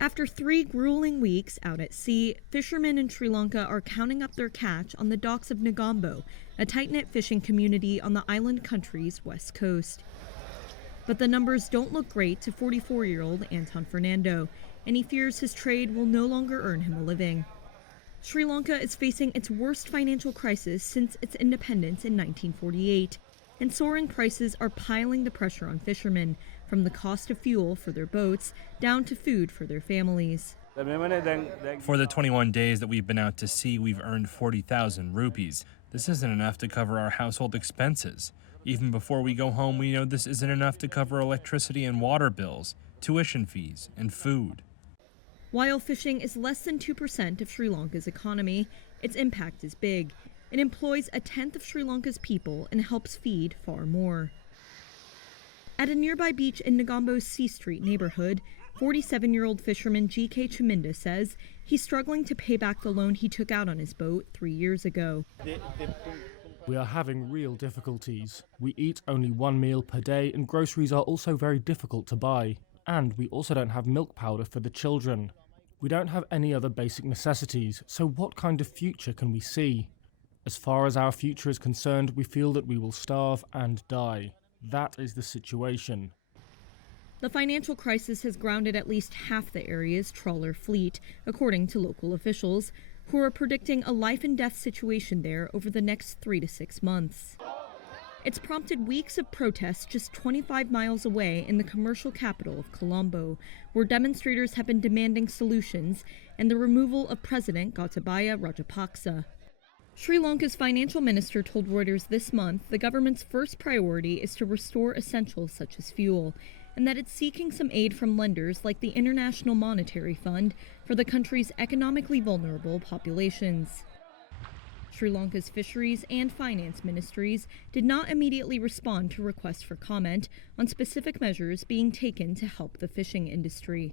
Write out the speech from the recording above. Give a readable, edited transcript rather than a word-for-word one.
After 3 grueling weeks out at sea, fishermen in Sri Lanka are counting up their catch on the docks of Negombo, a tight-knit fishing community on the island country's west coast. But the numbers don't look great to 44-year-old Anton Fernando, and he fears his trade will no longer earn him a living. Sri Lanka is facing its worst financial crisis since its independence in 1948, and soaring prices are piling the pressure on fishermen, from the cost of fuel for their boats down to food for their families. For the 21 days that we've been out to sea, we've earned 40,000 rupees. This isn't enough to cover our household expenses. Even before we go home, we know this isn't enough to cover electricity and water bills, tuition fees, and food. While fishing is less than 2% of Sri Lanka's economy, its impact is big. It employs a tenth of Sri Lanka's people and helps feed far more. At a nearby beach in Negombo's C Street neighborhood, 47-year-old fisherman G.K. Chaminda says he's struggling to pay back the loan he took out on his boat 3 years ago. We are having real difficulties. We eat only one meal per day, and groceries are also very difficult to buy. And we also don't have milk powder for the children. We don't have any other basic necessities, so what kind of future can we see? As far as our future is concerned, we feel that we will starve and die. That is the situation. The financial crisis has grounded at least half the area's trawler fleet, according to local officials, who are predicting a life-and-death situation there over the next 3 to 6 months. It's prompted weeks of protests just 25 miles away in the commercial capital of Colombo, where demonstrators have been demanding solutions and the removal of President Gotabaya Rajapaksa. Sri Lanka's financial minister told Reuters this month the government's first priority is to restore essentials such as fuel, and that it's seeking some aid from lenders like the International Monetary Fund for the country's economically vulnerable populations. Sri Lanka's fisheries and finance ministries did not immediately respond to requests for comment on specific measures being taken to help the fishing industry.